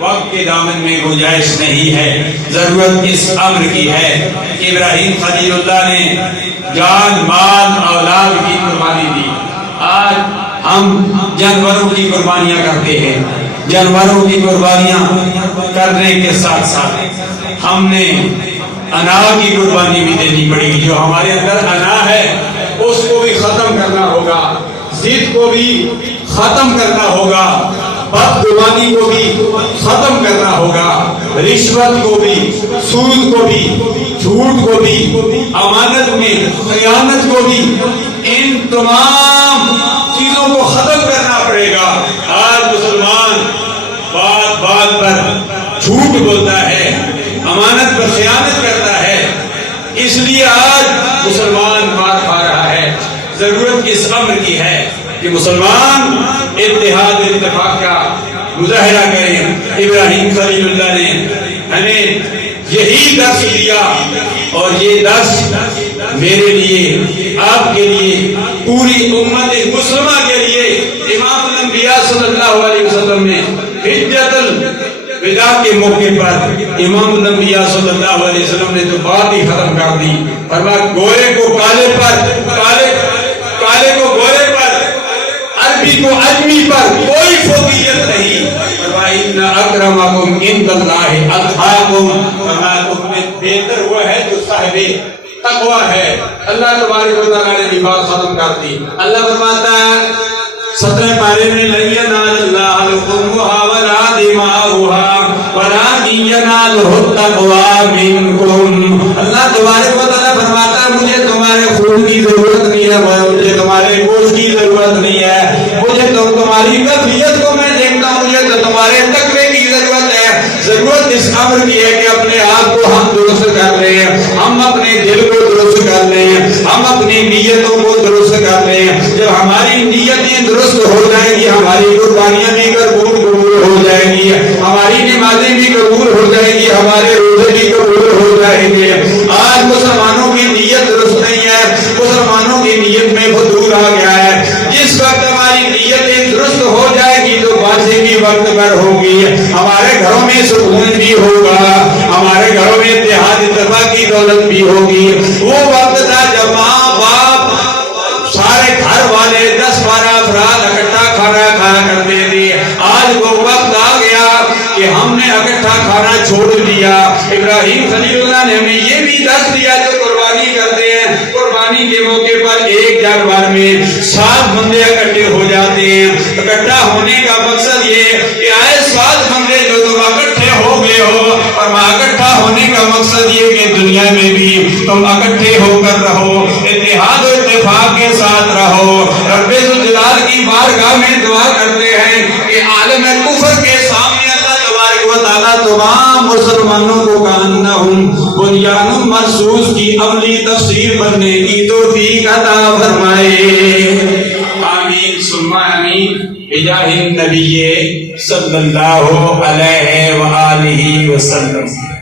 وقت کے دامن میں گنجائش نہیں ہے، ضرورت اس امر کی ہے کہ ابراہیم خلیل اللہ نے جان مال اولاد کی قربانی دی۔ آج ہم جانوروں کی قربانیاں کرتے ہیں، جانوروں کی قربانیاں کرنے کے ساتھ ساتھ ہم نے انا کی قربانی بھی دینی پڑے گی۔ جو ہمارے اندر انا ہے اس کو بھی ختم کرنا ہوگا، ضد کو بھی ختم کرنا ہوگا، بدگمانی کو بھی ختم کرنا ہوگا، رشوت کو بھی، سود کو بھی، جھوٹ کو بھی، امانت میں خیانت کو بھی، ان تمام چیزوں کو ختم کرنا پڑے گا۔ آج مسلمان بات بات پر جھوٹ بولتا ہے، امانت پر خیانت کرتا ہے، اس لیے آج مسلمان مار کھا رہا ہے۔ ضرورت اس امر کی ہے کہ مسلمان اتحاد اتفاق کا مظاہرہ کریں۔ ابراہیم خلیل اللہ نے ہمیں یہی درس دیا، اور یہ درس میرے لیے، آپ کے لیے، پوری امت مسلمہ کے لیے امام الانبیاء صلی اللہ علیہ وسلم نے حجۃ الوداع کے موقع پر امام الانبیاء صلی اللہ علیہ وسلم نے تو بات ہی ختم کر دی۔ فرمایا گورے کو کالے پر، کالے کو گورے پر، عربی کو عجمی پر کوئی فوقیت نہیں۔ فرمایا ان اکرمکم عند اللہ اتقاکم، فرمایا تم میں بہتر وہ ہے جو صاحب تقوی ہے۔ اللہ تبارک و تعالیٰ نے بات ختم کر دی۔ اللہ فرماتا ہے 17 پارے میں لن ینال اللہ لحومها ولا دماؤها ولکن ینالہ التقوی منکم۔ اللہ تبارک و تعالیٰ فرماتا ہے مجھے تمہارے خون کی ضرورت نہیں ہے، مجھے تمہارے گوشت کی ضرورت نہیں ہے، مجھے تمہاری کیفیت کو میں دیکھتا ہوں، مجھے تو تمہارے تقوی کی ضرورت ہے۔ ضرورت اس امر کی ہے کہ اپنے آپ کو ہم درست کر لیں، ہم اپنے دل کو درست کر لیں، ہم اپنی نیتوں کو درست کر لیں۔ جب ہماری نیتیں درست ہو جائیں گی ہماری قربانیاں بھی قبول ہو جائیں گی، ہماری نمازیں بھی قبول ہو جائیں گی، ہمارے روزے بھی قبول ہو جائیں گے۔ آج مسلمانوں کی نیت درست نہیں ہے، مسلمانوں کی نیت میں فتور آ گیا ہے۔ جس وقت ہماری نیتیں درست ہو جائے گی تو باتیں بھی وقت پر ہوگی، ہمارے گھروں میں سکون بھی ہوگا، ہمارے گھروں میں اتحاد اتفاق کی دولت بھی ہوگی۔ وہ وقت تھا جب ماں باپ سارے گھر والے 10-12 افراد اکٹھا کھانا کھایا کرتے تھے۔ آج وہ وقت آ گیا کہ ہم نے اکٹھا کھانا چھوڑ دیا۔ ابراہیم خلیل اللہ نے ہمیں یہ بھی درس دیا جو قربانی کرتے ہیں، قربانی کے موقع پر ایک جانور میں 7 بندے اکٹھے ہو جاتے ہیں۔ اکٹھا ہونے کا مقصد یہ کہ آئے 7 بندے جو تم اکٹھے ہو گئے ہو، اور اکٹھا ہونے کا مقصد یہ کہ دنیا میں بھی تم اکٹھے ہو کر رہو، اتحاد و اتفاق کے ساتھ رہو۔ رب ذوالجلال کی بارگاہ میں دعا کرتے ہیں کہ عالم کفر کے سامنے اللہ تبارک و تعالیٰ تمام مسلمانوں کو کانہم بنیان مرصوص کی عملی تفسیر بننے کی توفیق عطا فرمائے۔ آمین ثم آمین بجاہ النبی صلی اللہ علیہ وآلہ وسلم۔